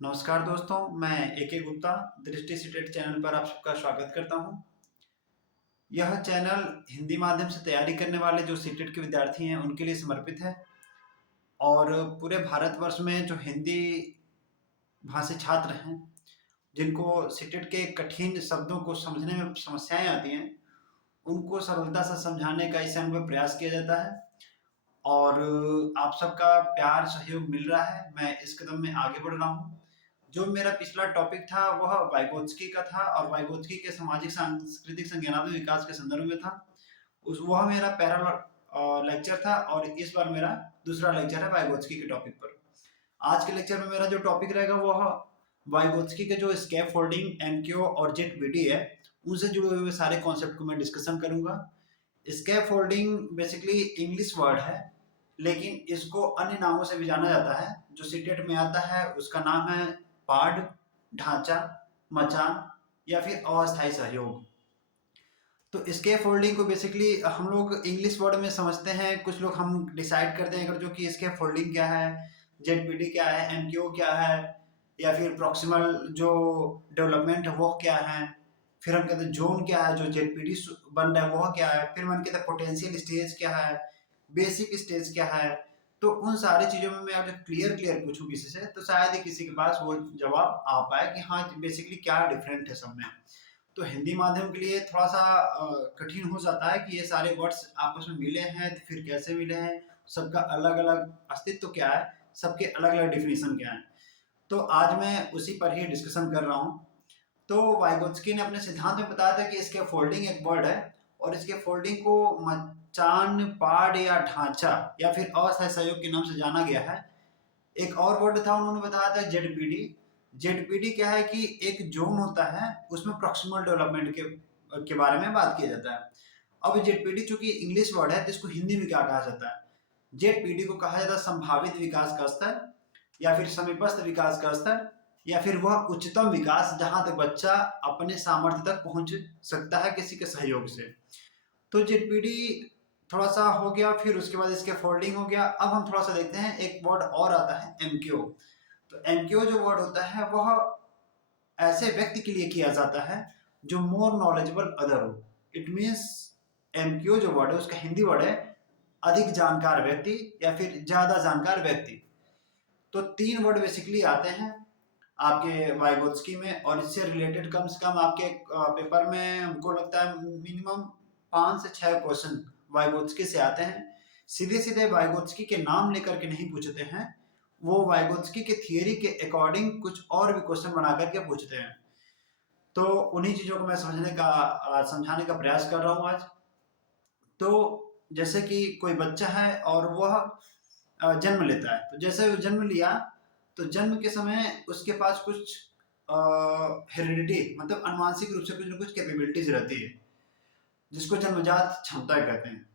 नमस्कार दोस्तों, मैं ए.के. गुप्ता दृष्टि सीटेट चैनल पर आप सबका स्वागत करता हूं। यह चैनल हिंदी माध्यम से तैयारी करने वाले जो सीटेट के विद्यार्थी हैं उनके लिए समर्पित है और पूरे भारतवर्ष में जो हिंदी भाषी छात्र हैं जिनको सीटेट के कठिन शब्दों को समझने में समस्याएं आती हैं, उनको सरलता से समझाने का इस चैनल में प्रयास किया जाता है और आप सबका प्यार सहयोग मिल रहा है। मैं इस कदम में आगे बढ़ रहा हूँ। जो मेरा पिछला टॉपिक था वह वाइगोत्स्की का था और वाइगोत्स्की के सामाजिक सांस्कृतिक संज्ञानात्मक विकास के संदर्भ में था। वह मेरा पहला लेक्चर था और इस बार मेरा दूसरा लेक्चर है वाइगोत्स्की के टॉपिक पर। आज के लेक्चर में मेरा जो टॉपिक रहेगा वह वाइगोत्स्की के जो स्कैफ फोल्डिंग, एमक्यू और जेटपीडी है उनसे जुड़े हुए सारे कॉन्सेप्ट को मैं डिस्कशन करूंगा। स्कैफ फोल्डिंग बेसिकली इंग्लिश वर्ड है, लेकिन इसको अन्य नामों से भी जाना जाता है। जो सीटेट में आता है उसका नाम है पार्ड, ढांचा, मचान या फिर अस्थायी सहयोग। तो स्केप फोल्डिंग को बेसिकली हम लोग इंग्लिश वर्ड में समझते हैं, कुछ लोग हम डिसाइड करते हैं अगर जो कि स्केप फोल्डिंग क्या है, जेडपीडी क्या है, एमक्यू क्या है, या फिर प्रॉक्सिमल जो डेवलपमेंट है वो क्या है, फिर हम कहते हैं जोन क्या है, जो जेडपीडी बन रहा है वह क्या है, फिर हम कहते हैं पोटेंशियल स्टेज क्या है, बेसिक स्टेज क्या है। तो उन सारी चीज़ों में मैं अगर क्लियर पूछूं किसी से तो शायद ही किसी के पास वो जवाब आ पाए कि हाँ बेसिकली क्या डिफरेंट है सब में। तो हिंदी माध्यम के लिए थोड़ा सा कठिन हो जाता है कि ये सारे वर्ड्स आपस में मिले हैं तो फिर कैसे मिले हैं, सबका अलग अलग अस्तित्व क्या है, सबके अलग अलग डिफिनीशन क्या है। तो आज मैं उसी पर ही डिस्कशन कर रहा हूँ। तो वाइगोत्स्की ने अपने सिद्धांत में बताया था कि इसके फोल्डिंग एक वर्ड है और इसके फोल्डिंग को मचान, पाड़ या ढांचा या फिर अस्थायी सहयोग के नाम से जाना गया है। एक और वर्ड था, उन्होंने बताया था जेडपीडी। जेडपीडी क्या है कि एक जोन होता है, उसमें प्रॉक्सिमल डेवलपमेंट के बारे में बात किया जाता है। अब जेडपीडी चूंकि इंग्लिश वर्ड है तो इसको हिंदी में क्या कहा जाता है? जेडपीडी को कहा जाता है संभावित विकास का स्तर या फिर समीपस्थ विकास का स्तर या फिर वह उच्चतम विकास जहां तक बच्चा अपने सामर्थ्य तक पहुंच सकता है किसी के सहयोग से। तो जेडपीडी थोड़ा सा हो गया, फिर उसके बाद इसके फोल्डिंग हो गया। अब हम थोड़ा सा देखते हैं, एक वर्ड और आता है एमक्यू। तो एमक्यू जो वर्ड होता है वह ऐसे व्यक्ति के लिए किया जाता है जो मोर नॉलेजेबल अदर हो। इट मीन्स एमक्यू जो वर्ड है उसका हिंदी वर्ड है अधिक जानकार व्यक्ति या फिर ज्यादा जानकार व्यक्ति। तो तीन वर्ड बेसिकली आते हैं आपके वाइगोत्स्की में और इससे रिलेटेड कम से कम आपके पेपर में हमको लगता है मिनिमम 5 से 6 क्वेश्चन वाइगोत्स्की से आते हैं। सीधे सीधे वाइगोत्स्की के नाम लेकर के नहीं पूछते हैं, वो वाइगोत्स्की के थियरी के अकॉर्डिंग कुछ और भी क्वेश्चन बना करके पूछते हैं। तो उन्हीं चीजों को मैं समझाने का प्रयास कर रहा हूँ आज। तो जैसे कि कोई बच्चा है और वह जन्म लेता है, तो जैसे वो जन्म लिया तो जन्म के समय उसके पास कुछ हेरिडिटी मतलब अनुवांशिक रूप से कुछ न कुछ कैपेबिलिटीज रहती है जिसको जन्मजात क्षमता कहते हैं।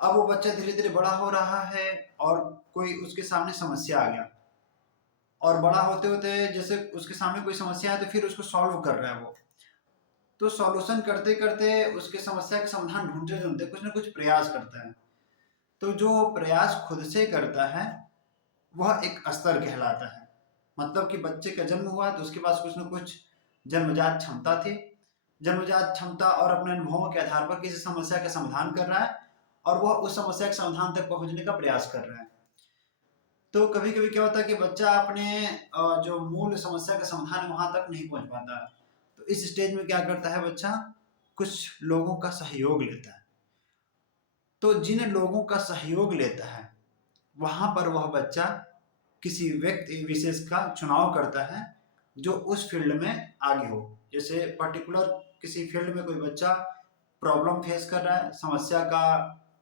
अब वो बच्चा धीरे धीरे बड़ा हो रहा है और कोई उसके सामने समस्या आ गया और बड़ा होते होते जैसे उसके सामने कोई समस्या है तो फिर उसको सॉल्व कर रहा है वो। तो सॉल्यूशन करते करते उसके समस्या का समाधान ढूंढते ढूंढते कुछ ना कुछ प्रयास करता है। तो जो प्रयास खुद से करता है वह एक स्तर कहलाता है। मतलब कि बच्चे का जन्म हुआ तो उसके पास कुछ न कुछ जन्मजात क्षमता थी, जन्मजात क्षमता और अपने अनुभवों के आधार पर किसी समस्या का समाधान कर रहा है और वह उस समस्या के समाधान तक पहुंचने का प्रयास कर रहा है। तो कभी कभी क्या होता है कि बच्चा अपने जो मूल समस्या का समाधान है वहां तक नहीं पहुंच पाता। तो इस स्टेज में क्या करता है बच्चा? कुछ लोगों का सहयोग लेता है। तो जिन लोगों का सहयोग लेता है वहां पर वह बच्चा किसी व्यक्ति विशेष का चुनाव करता है जो उस फील्ड में आगे हो। जैसे पर्टिकुलर किसी फील्ड में कोई बच्चा प्रॉब्लम फेस कर रहा है, समस्या का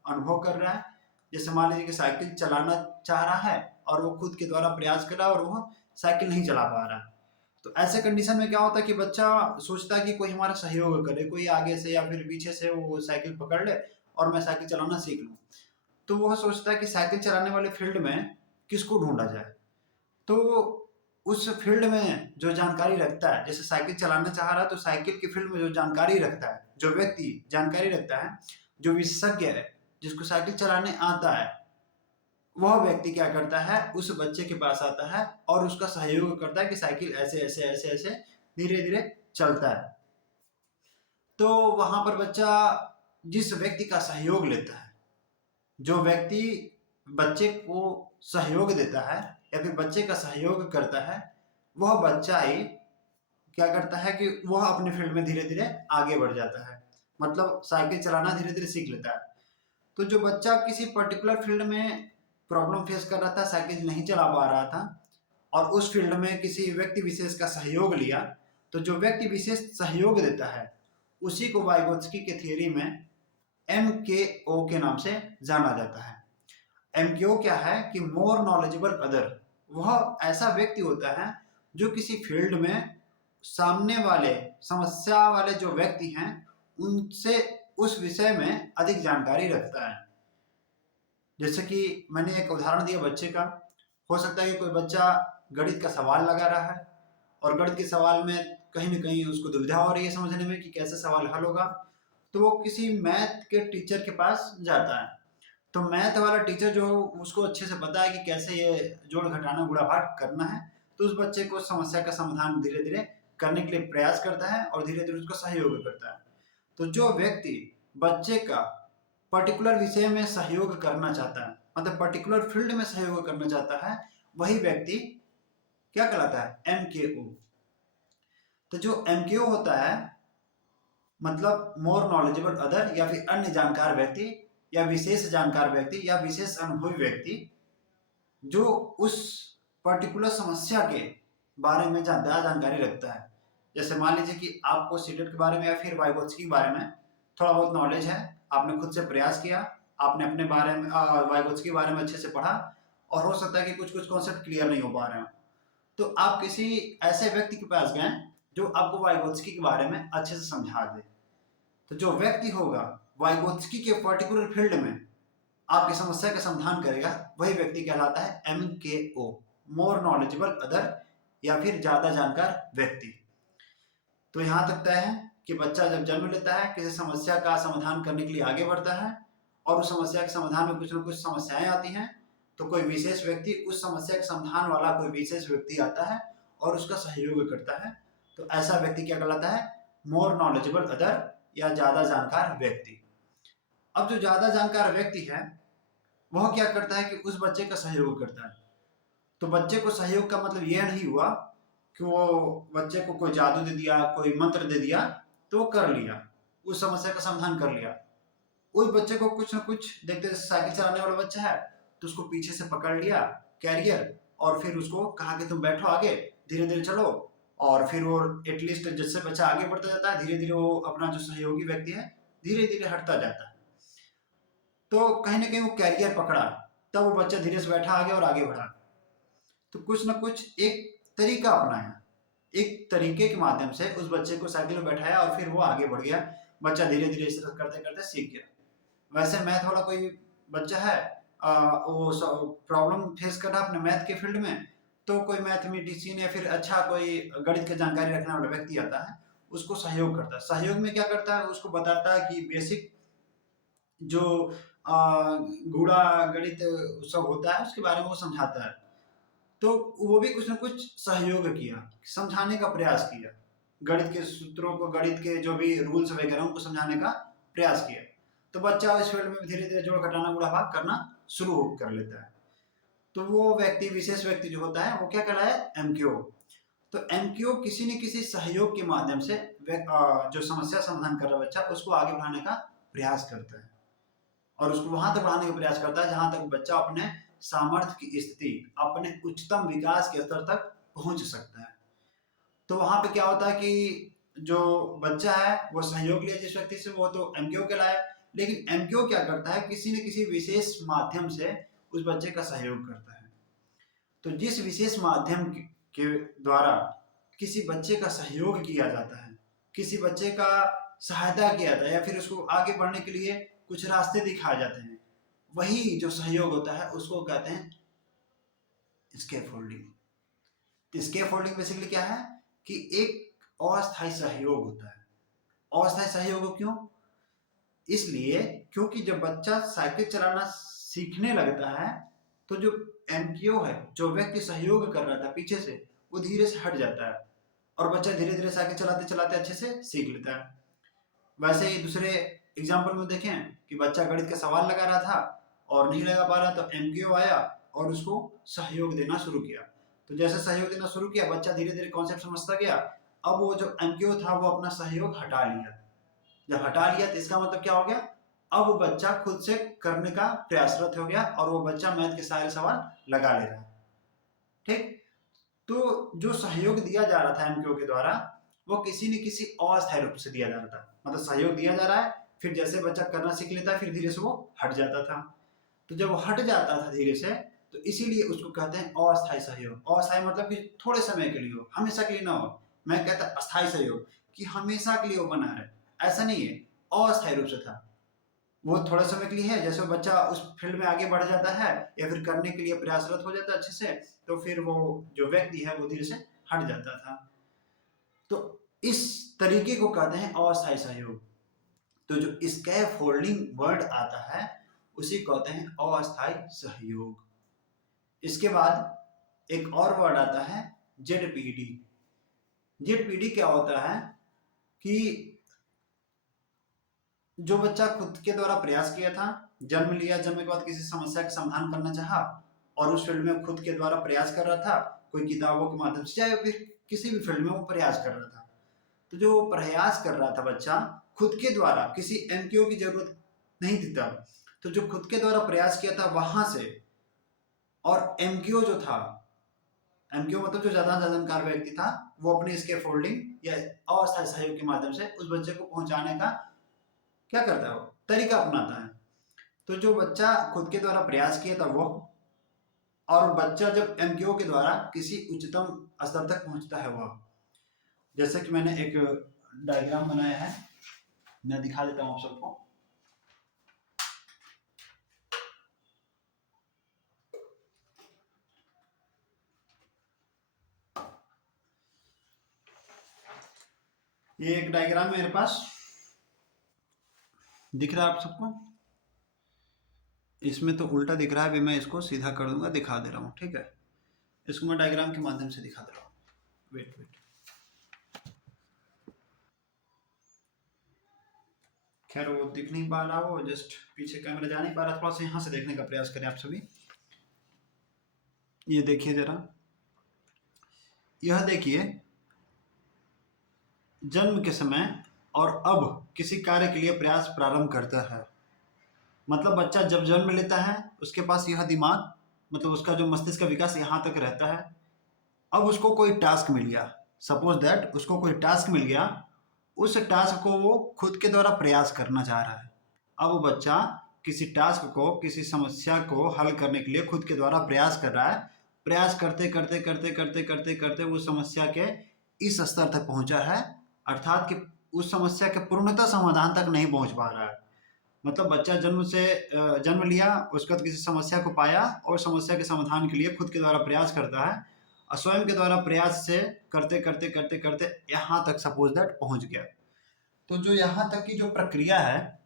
अनुभव कर रहा है। जैसे मान लीजिए कि साइकिल चलाना चाह रहा है और वो खुद के द्वारा प्रयास कर रहा है और वो साइकिल नहीं चला पा रहा है। तो ऐसे कंडीशन में क्या होता है कि बच्चा सोचता है कि कोई हमारा सहयोग करे, कोई आगे से या फिर पीछे से वो साइकिल पकड़ ले और मैं साइकिल चलाना सीख लूँ। तो वह सोचता है कि साइकिल चलाने वाले फील्ड में किसको ढूंढा जाए। तो उस फील्ड में जो जानकारी रखता है, जैसे साइकिल चलाना चाह रहा है तो साइकिल के फील्ड में जो जानकारी रखता है, जो व्यक्ति जानकारी रखता है, जो विशेषज्ञ है, जिसको साइकिल चलाने आता है, वह व्यक्ति क्या करता है, उस बच्चे के पास आता है और उसका सहयोग करता है कि साइकिल ऐसे ऐसे ऐसे ऐसे धीरे धीरे चलता है। तो वहां पर बच्चा जिस व्यक्ति का सहयोग लेता है, जो व्यक्ति बच्चे को सहयोग देता है या फिर बच्चे का सहयोग करता है, वह बच्चा ही क्या करता है कि वह अपने फील्ड में धीरे धीरे आगे बढ़ जाता है, मतलब साइकिल चलाना धीरे धीरे सीख लेता है। तो जो बच्चा किसी पर्टिकुलर फील्ड में प्रॉब्लम फेस कर रहा था, साइकिल नहीं चला पा रहा था, और उस फील्ड में किसी व्यक्ति विशेष का सहयोग लिया, तो जो व्यक्ति विशेष सहयोग देता है उसी को वाइगोत्स्की के थियरी में MKO के नाम से जाना जाता है। MKO क्या है कि मोर नॉलेजेबल अदर, वह ऐसा व्यक्ति होता है जो किसी फील्ड में सामने वाले समस्या वाले जो व्यक्ति हैं उनसे उस विषय में अधिक जानकारी रखता है। जैसे कि मैंने एक उदाहरण दिया बच्चे का, हो सकता है कि कोई बच्चा गणित का सवाल लगा रहा है और गणित के सवाल में कहीं ना कहीं उसको दुविधा हो रही है समझने में कि कैसे सवाल हल होगा, तो वो किसी मैथ के टीचर के पास जाता है। तो मैथ वाला टीचर जो उसको अच्छे से पता है कि कैसे ये जोड़ घटाना गुणा भाग करना है, तो उस बच्चे को समस्या का समाधान धीरे धीरे करने के लिए प्रयास करता है और धीरे धीरे उसको सहयोग करता है। तो जो व्यक्ति बच्चे का पर्टिकुलर विषय में सहयोग करना चाहता है, मतलब पर्टिकुलर फील्ड में सहयोग करना चाहता है, वही व्यक्ति क्या कहलाता है, MKO। तो जो MKO होता है मतलब मोर नॉलेजेबल अदर, या फिर अन्य जानकार व्यक्ति या विशेष जानकार व्यक्ति या विशेष अनुभवी व्यक्ति, जो उस पर्टिकुलर समस्या के बारे में ज्यादा जानकारी रखता है। जैसे मान लीजिए कि आपको सीटेट के बारे में या फिर वाइगोत्स्की के बारे में थोड़ा बहुत नॉलेज है, आपने खुद से प्रयास किया, आपने अपने बारे में वाइगोत्स्की के बारे में अच्छे से पढ़ा, और हो सकता है कि कुछ कुछ कॉन्सेप्ट क्लियर नहीं हो पा रहे हो, तो आप किसी ऐसे व्यक्ति के पास गए जो आपको वाइगोत्स्की के बारे में अच्छे से समझा दे। तो जो व्यक्ति होगा वाइगोत्स्की के पर्टिकुलर फील्ड में आपकी समस्या का समाधान करेगा, वही व्यक्ति कहलाता है MKO, मोर नॉलेजेबल अदर, या फिर ज्यादा जानकार व्यक्ति। तो यहाँ तक तय है कि बच्चा जब जन्म लेता है किसी समस्या का समाधान करने के लिए आगे बढ़ता है, और उस समस्या के समाधान में कुछ न कुछ समस्याएं आती हैं, तो कोई विशेष व्यक्ति उस समस्या के समाधान वाला कोई विशेष व्यक्ति आता है और उसका सहयोग करता है। तो ऐसा व्यक्ति क्या कहलाता है, मोर नॉलेजेबल अदर, या ज्यादा जानकार व्यक्ति। अब जो ज्यादा जानकार व्यक्ति है वह क्या करता है कि उस बच्चे का सहयोग करता है। तो बच्चे को सहयोग का मतलब यह नहीं हुआ कि वो बच्चे को कोई जादू दे दिया, कोई मंत्र दे दिया तो वो कर लिया, उस समस्या का समाधान कर लिया। उस बच्चे को कुछ ना कुछ देखते, जैसे साइकिल चलाने वाला बच्चा है तो उसको पीछे से पकड़ लिया कैरियर, और फिर उसको कहा कि तुम बैठो आगे, धीरे धीरे चलो, और फिर वो एटलीस्ट जैसे बच्चा आगे बढ़ता जाता है धीरे धीरे वो अपना जो सहयोगी व्यक्ति है धीरे धीरे हटता जाता है। तो कहीं ना कहीं वो कैरियर पकड़ा, तब वो बच्चा धीरे से बैठा आगे और आगे बढ़ा। तो कुछ ना कुछ एक तरीका अपनाया, एक तरीके के माध्यम से उस बच्चे को साइकिल में बैठाया और फिर वो आगे बढ़ गया। बच्चा धीरे धीरे इस तरह करते करते सीख गया। वैसे मैथ वाला कोई बच्चा है, वो प्रॉब्लम फेस कर रहा है अपने मैथ के फील्ड में, तो कोई मैथमेटिशियन या फिर अच्छा कोई गणित की जानकारी रखने वाला व्यक्ति आता है, उसको सहयोग करता है। सहयोग में क्या करता है, उसको बताता है कि बेसिक जो गुणा गणित सब होता है उसके बारे में वो समझाता है। तो वो भी कुछ ना कुछ सहयोग किया, समझाने का प्रयास किया, गणित के सूत्रों को, गणित के जो भी रूल्स वगैरह उनको समझाने का प्रयास किया। तो बच्चा इस फील्ड में धीरे धीरे जोड़ घटाना गुणा भाग करना शुरू कर लेता है। तो वो व्यक्ति, विशेष व्यक्ति जो होता है वो क्या कहलाया है, MKO। तो MKO किसी न किसी सहयोग के माध्यम से जो समस्या समाधान कर रहा बच्चा उसको आगे बढ़ाने का प्रयास करता है, और उसको वहां तक बढ़ाने का प्रयास करता है जहां तक बच्चा अपने सामर्थ्य की स्थिति, अपने उच्चतम विकास के स्तर तक पहुंच सकता है। तो वहां पे क्या होता है कि जो बच्चा है वो सहयोग लिया जिस व्यक्ति से, वो तो MKO कहलाया। लेकिन MKO क्या करता है, किसी न किसी विशेष माध्यम से उस बच्चे का सहयोग करता है। तो जिस विशेष माध्यम के द्वारा किसी बच्चे का सहयोग किया जाता है, किसी बच्चे का सहायता किया जाता है, या फिर उसको आगे बढ़ने के लिए कुछ रास्ते दिखाए जाते हैं, वही जो सहयोग होता है उसको कहते हैं स्कैफोल्डिंग। स्कैफोल्डिंग बेसिकली क्या है कि एक अस्थायी सहयोग होता है। अस्थायी सहयोग क्यों? इसलिए क्योंकि जब बच्चा साइकिल चलाना सीखने लगता है तो जो एमक्यू है, जो व्यक्ति सहयोग कर रहा था पीछे से, वो धीरे से हट जाता है और बच्चा धीरे धीरे साइकिल चलाते चलाते अच्छे से सीख लेता है। वैसे ही दूसरे एग्जाम्पल में देखें कि बच्चा गणित का सवाल लगा रहा था और नहीं लगा पा रहा, तो एमक्यू आया और उसको सहयोग देना शुरू किया। तो जैसे सहयोग देना शुरू किया, बच्चा धीरे धीरे कॉन्सेप्ट समझता गया। अब वो जो एमक्यू था वो अपना सहयोग हटा लिया। जब हटा लिया तो इसका मतलब क्या हो गया, अब वो बच्चा खुद से करने का प्रयासरत हो गया और वो बच्चा मैथ के सारे सवाल लगा ले रहा है। ठीक, तो जो सहयोग दिया जा रहा था एमक्यू के द्वारा, वो किसी न किसी अस्थायी रूप से दिया जा रहा था। मतलब सहयोग दिया जा रहा है, फिर जैसे बच्चा करना सीख लेता है, फिर धीरे से वो हट जाता था। तो जब वो हट जाता था धीरे से, तो इसीलिए उसको कहते हैं अस्थायी सहयोग। अस्थायी मतलब कि थोड़े समय के लिए हो, हमेशा के लिए ना हो। मैं कहता अस्थायी सहयोग कि हमेशा के लिए वो बना रहे, ऐसा नहीं है, अस्थायी रूप से था। वो थोड़े समय के लिए है, जैसे वो बच्चा उस फील्ड में आगे बढ़ जाता है या फिर करने के लिए प्रयासरत हो जाता है अच्छे से, तो फिर वो जो व्यक्ति है वो धीरे से हट जाता था। तो इस तरीके को कहते हैं अस्थायी सहयोग। तो जो स्कैफोल्डिंग वर्ड आता है उसी कहते हैं अस्थायी सहयोग। इसके बाद एक और वर्ड आता है जेडपीडी। जेडपीडी क्या होता है कि जो बच्चा खुद के द्वारा प्रयास किया था, जन्म लिया, जन्म के बाद किसी समस्या का समाधान करना चाहा और उस फील्ड में खुद के द्वारा प्रयास कर रहा था, कोई किताबों के माध्यम से चाहे फिर किसी भी फील्ड में वो प्रयास कर रहा था। तो जो प्रयास कर रहा था बच्चा खुद के द्वारा, किसी एमक्यू की जरूरत नहीं थी तब, तो जो खुद के द्वारा प्रयास किया था वहां से, और एमक्यू जो था, एमक्यू मतलब जो ज्यादा जानकार व्यक्ति था, वो अपने स्कैफोल्डिंग या अस्थायी सहयोग के माध्यम से उस बच्चे को पहुंचाने का क्या करता है, वो तरीका अपनाता है। तो जो बच्चा खुद के द्वारा प्रयास किया था वो, और बच्चा जब एमक्यू के द्वारा किसी उच्चतम स्तर तक पहुंचता है वह, जैसे कि मैंने एक डायग्राम बनाया है, मैं दिखा देता हूं आप सबको। ये एक डायग्राम मेरे पास दिख रहा है आप सबको। इसमें तो उल्टा दिख रहा है, अभी मैं इसको सीधा कर दूंगा, दिखा दे रहा हूँ। ठीक है, इसको मैं डायग्राम के माध्यम से दिखा दे रहा हूँ। वेट वेट, खैर वो दिख नहीं पा रहा, वो जस्ट पीछे कैमरा जा नहीं पा रहा, थोड़ा सा यहाँ से देखने का प्रयास करें आप सभी। ये देखिए जरा, यह देखिए जन्म के समय और अब किसी कार्य के लिए प्रयास प्रारंभ करता है। मतलब बच्चा जब जन्म लेता है उसके पास यह दिमाग, मतलब उसका जो मस्तिष्क का विकास यहाँ तक रहता है। अब उसको कोई टास्क मिल गया, सपोज दैट उसको कोई टास्क मिल गया, उस टास्क को वो खुद के द्वारा प्रयास करना चाह रहा है। अब वो बच्चा किसी टास्क को, किसी समस्या को हल करने के लिए खुद के द्वारा प्रयास कर रहा है। प्रयास करते करते करते करते करते करते वो समस्या के इस स्तर तक पहुंचा है, अर्थात कि उस समस्या के पूर्णतः समाधान तक नहीं पहुंच पा रहा है। मतलब बच्चा जन्म लिया, उसके बाद किसी समस्या को पाया और समस्या के समाधान के लिए खुद के द्वारा प्रयास करता है, और स्वयं के द्वारा प्रयास से करते करते करते करते यहाँ तक सपोज दैट पहुंच गया। तो जो यहाँ तक की जो प्रक्रिया है,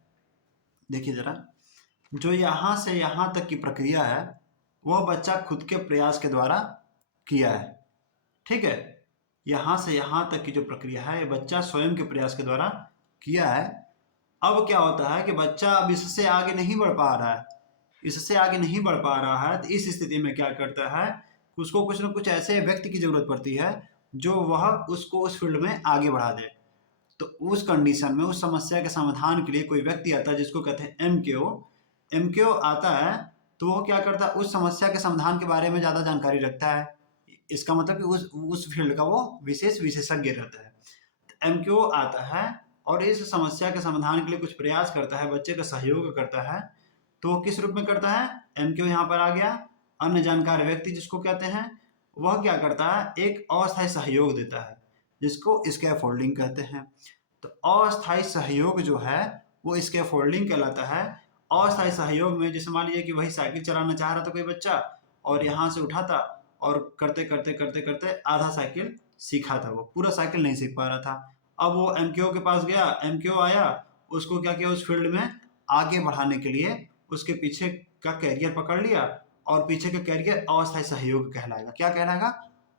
देखिए जरा, जो यहाँ से यहाँ तक की प्रक्रिया है वह बच्चा खुद के प्रयास के द्वारा किया है। ठीक है, यहाँ से यहाँ तक की जो प्रक्रिया है ये बच्चा स्वयं के प्रयास के द्वारा किया है। अब क्या होता है कि बच्चा अब इससे आगे नहीं बढ़ पा रहा है, इससे आगे नहीं बढ़ पा रहा है, तो इस स्थिति में क्या करता है, उसको कुछ ना कुछ ऐसे व्यक्ति की जरूरत पड़ती है जो वह उसको उस फील्ड में आगे बढ़ा दे। तो उस कंडीशन में उस समस्या के समाधान के लिए कोई व्यक्ति आता है जिसको कहते हैं एमक्यू। एमक्यू आता है तो वो क्या करता है, उस समस्या के समाधान के बारे में ज़्यादा जानकारी रखता है। इसका मतलब कि उस फील्ड का वो विशेष विशेषज्ञ रहता है। तो एमक्यू आता है और इस समस्या के समाधान के लिए कुछ प्रयास करता है, बच्चे का सहयोग करता है। तो वो किस रूप में करता है, एमक्यू यहाँ पर आ गया, अन्य जानकार व्यक्ति जिसको कहते हैं, वह क्या करता है, एक अस्थायी सहयोग देता है जिसको स्कैफोल्डिंग कहते हैं। तो अस्थायी सहयोग जो है वो स्कैफोल्डिंग कहलाता है। अस्थायी सहयोग में जैसे मान लीजिए कि वही साइकिल चलाना चाह रहा था कोई बच्चा, और यहाँ से उठाता और करते करते करते करते आधा साइकिल सीखा था, वो पूरा साइकिल नहीं सीख पा रहा था। अब वो एमक्यू के पास गया, एमक्यू आया, उसको क्या किया, उस फील्ड में आगे बढ़ाने के लिए उसके पीछे का कैरियर पकड़ लिया और पीछे का कैरियर अस्थायी सहयोग कहलाएगा। क्या कहलाएगा?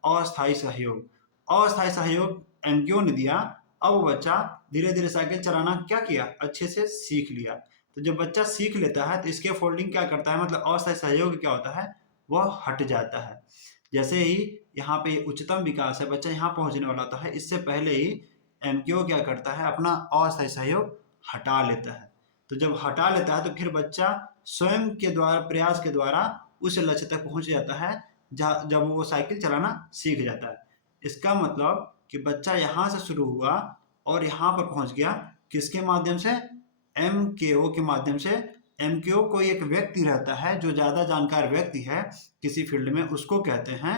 अस्थायी सहयोग। अस्थायी सहयोग एमक्यू ने दिया। अब वो बच्चा धीरे धीरे साइकिल चलाना क्या किया? अच्छे से सीख लिया। तो जब बच्चा सीख लेता है तो इसके फोल्डिंग क्या करता है, मतलब अस्थायी सहयोग क्या होता है, वह हट जाता है। जैसे ही यहाँ पे उच्चतम विकास है, बच्चा यहाँ पहुंचने वाला होता है, इससे पहले ही एमक्यू क्या करता है, अपना अस्थायी सहयोग हटा लेता है। तो जब हटा लेता है तो फिर बच्चा स्वयं के द्वारा, प्रयास के द्वारा उस लक्ष्य तक पहुंच जाता है जब वो साइकिल चलाना सीख जाता है। इसका मतलब कि बच्चा यहाँ से शुरू हुआ और यहाँ पर पहुंच गया किसके माध्यम से? एमकेओ के माध्यम से। एमकेओ कोई एक व्यक्ति रहता है जो ज्यादा जानकार व्यक्ति है किसी फील्ड में, उसको कहते हैं।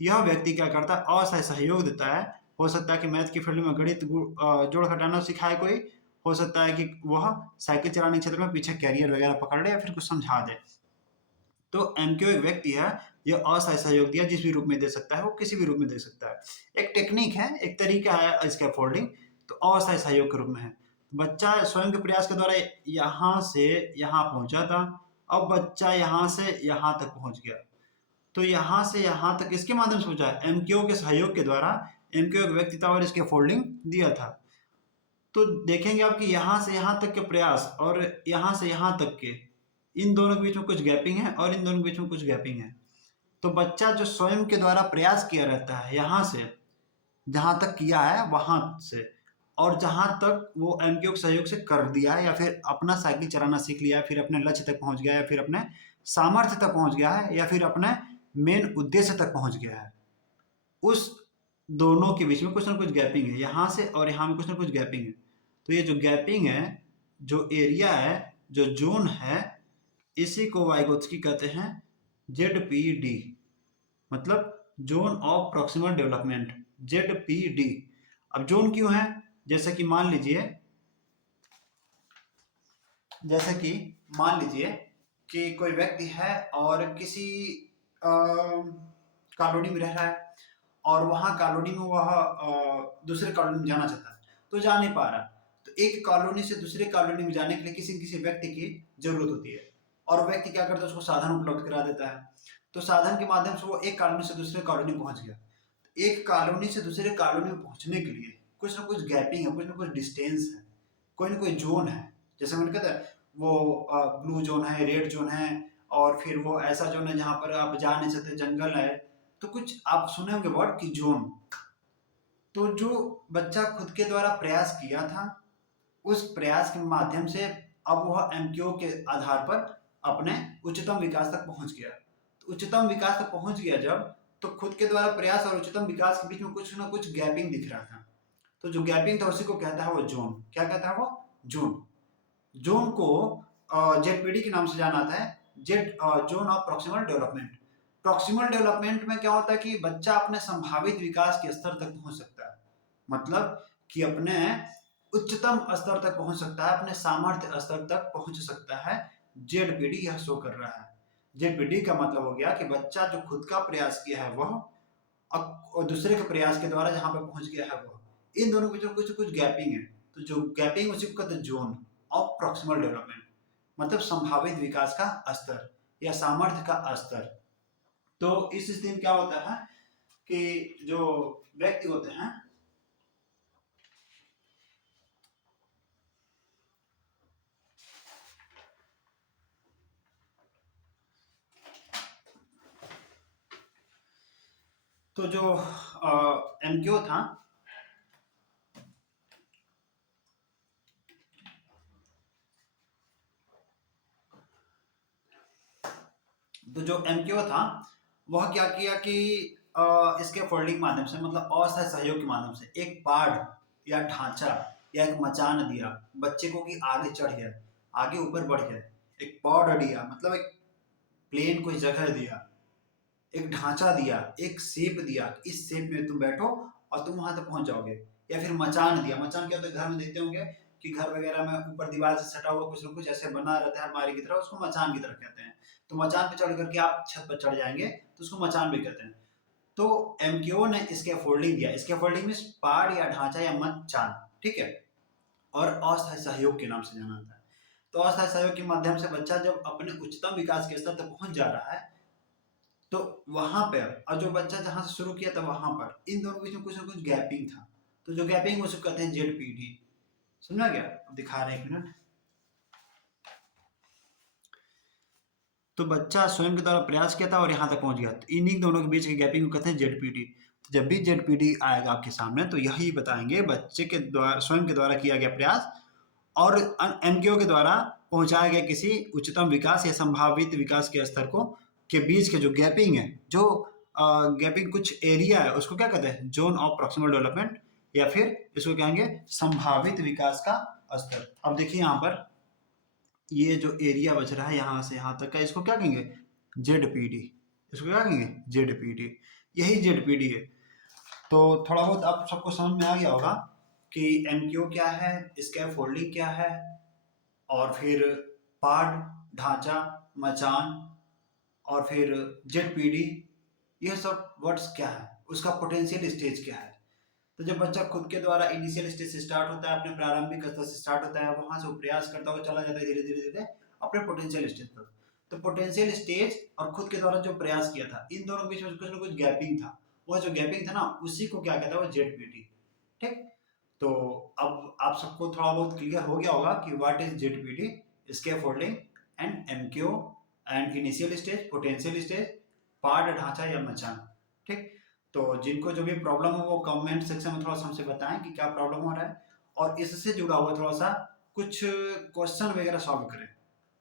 यह व्यक्ति क्या करता है? अस्थायी सहयोग देता है। हो सकता है कि मैथ की फील्ड में गणित जोड़ घटाना सिखाए कोई, हो सकता है कि वह साइकिल चलाने के क्षेत्र में पीछे कैरियर वगैरह पकड़ ले या फिर कुछ समझा दे। तो एमक्यू एक व्यक्ति है, यह अस्थायी सहयोग दिया, जिस भी रूप में दे सकता है, वो किसी भी रूप में दे सकता है। एक टेक्निक है, एक तरीका है इसका फोल्डिंग, तो अस्थायी सहयोग के रूप में है। बच्चा स्वयं के प्रयास के द्वारा यहाँ से यहाँ पहुंचा था, अब बच्चा यहाँ से यहाँ तक पहुंच गया। तो यहाँ से यहाँ तक किसके माध्यम से पहुंचा? एमक्यू के सहयोग के द्वारा। एमक्यू एक व्यक्ति था और इसके फोल्डिंग दिया था। तो देखेंगे आप कि यहाँ से यहाँ तक के प्रयास और यहाँ से यहाँ तक के, इन दोनों के बीच में कुछ गैपिंग है और इन दोनों के बीच में कुछ गैपिंग है। तो बच्चा जो स्वयं के द्वारा प्रयास किया रहता है, यहाँ से जहाँ तक किया है वहां से, और जहां तक वो एमक्यू के सहयोग से कर दिया है, या फिर अपना साइकिल चलाना सीख लिया है, फिर अपने लक्ष्य तक पहुंच गया है, फिर अपने सामर्थ्य तक पहुंच गया है, या फिर अपने मेन उद्देश्य तक पहुंच गया है, उस दोनों के बीच में कुछ ना कुछ गैपिंग है। यहाँ से और यहाँ में कुछ ना कुछ गैपिंग है। तो ये जो गैपिंग है, जो एरिया है, जो जोन है, इसी को वाइगोत्स्की कहते हैं जेडपीडी, मतलब zone of proximal development, ZPD. अब जोन क्यों है? जैसे कि मान लीजिए कि कोई व्यक्ति है और किसी कॉलोनी में रह रहा है, और वहां कॉलोनी में वह दूसरे कॉलोनी में जाना चाहता है, तो जा नहीं पा रहा। तो एक कॉलोनी से दूसरे कॉलोनी में जाने के लिए किसी किसी व्यक्ति की जरूरत होती है, और व्यक्ति क्या करता है, उसको साधन उपलब्ध करा देता है। तो साधन के माध्यम से वो एक कॉलोनी से दूसरे कॉलोनी में पहुंच गया। एक कॉलोनी से दूसरे कॉलोनी में पहुंचने के लिए कुछ ना कुछ गैपिंग है, कुछ ना कुछ डिस्टेंस है, कोई ना कोई जोन है। जैसे मैंने कहता है वो ब्लू जोन है, रेड जोन है, और फिर वो ऐसा जोन है जहां पर आप जा नहीं सकते, जंगल है। तो कुछ आप सुने होंगे वर्ड की जोन। तो जो बच्चा खुद के द्वारा प्रयास किया था, उस प्रयास के माध्यम से अब वह एमक्यू के आधार पर अपने उच्चतम विकास तक पहुंच गया। तो उच्चतम विकास तक पहुंच गया जब, तो खुद के द्वारा प्रयास और उच्चतम विकास के बीच में कुछ ना कुछ गैपिंग दिख रहा था। तो जो गैपिंग था उसी को कहता है वो जोन। क्या कहता है वो? जोन। जोन को जेडपीडी के नाम से जाना जाता है, Z zone of proximal development. Proximal development में क्या होता है कि बच्चा अपने संभावित विकास के स्तर तक पहुंच सकता है, मतलब कि अपने उच्चतम स्तर तक पहुंच सकता है, अपने सामर्थ्य स्तर तक पहुंच सकता है। जेडपीडी यह शो कर रहा है। जेडपीडी का मतलब हो गया कि बच्चा जो खुद का प्रयास किया है वह, और दूसरे के प्रयास के द्वारा जहां पर पहुंच गया है वह, इन दोनों के बीच में कुछ कुछ गैपिंग है। तो जो गैपिंग उसी को कहते हैं जोन ऑफ प्रॉक्सिमल डेवलपमेंट, मतलब संभावित विकास का स्तर या सामर्थ्य का स्तर। तो इस स्थिति में क्या होता है कि जो व्यक्ति होते हैं, तो जो एमक्यू था, तो जो एमक्यू था वह क्या किया कि इसके फोल्डिंग माध्यम से, मतलब अस्थायी सहयोग के माध्यम से, एक पाड़ या ढांचा या एक मचान दिया बच्चे को कि आगे चढ़ जाए, आगे ऊपर बढ़ जाए। एक पॉड दिया, मतलब एक प्लेन कोई जगह दिया, एक ढांचा दिया, एक शेप दिया, इस शेप में तुम बैठो और तुम वहां तक पहुंच जाओगे। या फिर मचान दिया। मचान क्या होता है, घर में देखते होंगे कि घर वगैरह में ऊपर दीवार से सटा हुआ कुछ ना कुछ ऐसे बना रहता है अलमारी की तरह, उसको मचान की तरह कहते हैं। तो मचान पे चढ़ करके आप छत पर चढ़ जाएंगे तो उसको मचान भी कहते हैं। तो एमक्यू ने इसके फोल्डिंग दिया। इसके फोल्डिंग में पाड़ या ढांचा या मचान, ठीक है, और अस्थायी सहयोग के नाम से जाना जाता है। तो अस्थायी सहयोग के माध्यम से बच्चा जब अपने उच्चतम विकास के स्तर तक पहुंच जा रहा है, तो वहां पर और जो बच्चा जहां से शुरू किया था वहां पर इन दोनों के बीच में कुछ ना कुछ गैपिंग था। तो जो गैपिंग उसको कहते हैं जेडपीडी। समझा गया? अब दिखा रहे हैं, एक मिनट। तो बच्चा स्वयं के द्वारा प्रयास किया था और यहाँ तक पहुंच गया, तो इन्हीं दोनों के बीच की गैपिंग को कहते हैं जेडपीडी। तो जब भी जेडपीडी आएगा आपके सामने तो यही बताएंगे बच्चे के द्वारा स्वयं के द्वारा किया गया प्रयास और एमक्यू के द्वारा पहुंचाया गया किसी उच्चतम विकास या संभावित विकास के स्तर को के बीच के जो गैपिंग है, जो गैपिंग कुछ एरिया है, उसको क्या कहते हैं? जोन ऑफ प्रॉक्सिमल डेवलपमेंट, या फिर इसको कहेंगे संभावित विकास का स्तर। अब देखिए यहाँ पर ये जो एरिया बच रहा है यहाँ से यहाँ तक का, इसको क्या कहेंगे? जेडपीडी। इसको क्या कहेंगे? जेडपीडी। यही जेडपीडी है। तो थोड़ा बहुत आप सबको समझ में आ गया होगा कि एमक्यू क्या है, स्कैफ फोल्डिंग क्या है, और फिर पार्ट, ढांचा, मचान, और फिर जेडपीडी, ये सब वर्ड्स क्या है, उसका पोटेंशियल स्टेज क्या है। तो जब बच्चा खुद के द्वारा इनिशियल स्टेज से स्टार्ट होता है, अपने प्रारंभिक स्तर से स्टार्ट होता है, वहां से वो प्रयास करता हुआ चला जाता है धीरे धीरे धीरे अपने पोटेंशियल स्टेज पर। तो पोटेंशियल स्टेज और खुद के द्वारा जो प्रयास किया था, इन दोनों के बीच में कुछ ना कुछ गैपिंग था। वो जो गैपिंग था ना, उसी को क्या कहता है? वो जेडपीडी। ठीक। तो अब आप सबको थोड़ा बहुत क्लियर हो गया होगा कि what is ZPD, scaffolding and MQ and initial stage, potential stage, part, ढांचा या मचान। ठीक। तो जिनको जो भी प्रॉब्लम हो वो कमेंट सेक्शन में थोड़ा सा हमसे बताएं कि क्या प्रॉब्लम हो रहा है, और इससे जुड़ा हुआ थोड़ा सा कुछ क्वेश्चन वगैरह सॉल्व करें।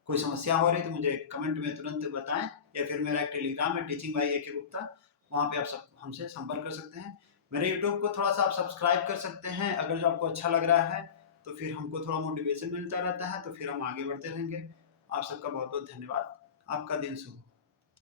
कोई समस्या हो रही तो मुझे कमेंट में तुरंत बताएं, या फिर मेरा एक टेलीग्राम है टीचिंग बाय ए के गुप्ता, वहाँ पे आप सब हमसे संपर्क कर सकते हैं। मेरे यूट्यूब को थोड़ा सा आप सब्सक्राइब कर सकते हैं अगर जो आपको अच्छा लग रहा है, तो फिर हमको थोड़ा मोटिवेशन मिलता रहता है, तो फिर हम आगे बढ़ते रहेंगे। आप सबका बहुत बहुत धन्यवाद। आपका दिन शुभ हो।